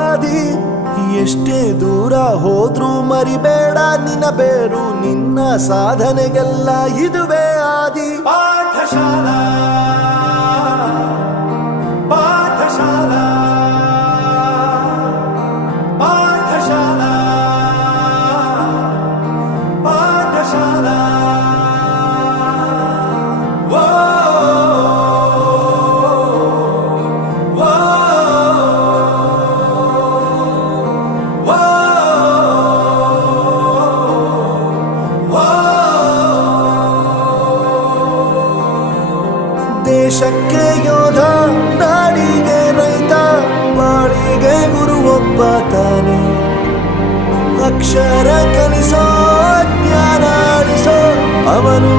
ಆದಿ ಎಷ್ಟೇ ದೂರ ಹೋದ್ರೂ ಮರಿಬೇಡ ನಿನ್ನ ಬೇರು, ನಿನ್ನ ಸಾಧನೆಗೆಲ್ಲ ಇದುವೇ ಆದಿ. ಪಾಠಶಾಲಾ ಪಾಠಶಾಲಾ ಪಾಠಶಾಲಾ ಪಾಠಶಾಲಾ. ದೇಶಕ್ಕೆ ಯೋಧ, ನಾಡಿಗೆ ರೈತ, ಬಾಳಿಗೆ ಗುರು ಒಬ್ಬ ತಾನೆ. ಅಕ್ಷರ ಕಲಿಸೋ, ಜ್ಞಾನ ಅಳಿಸೋ ಅವನು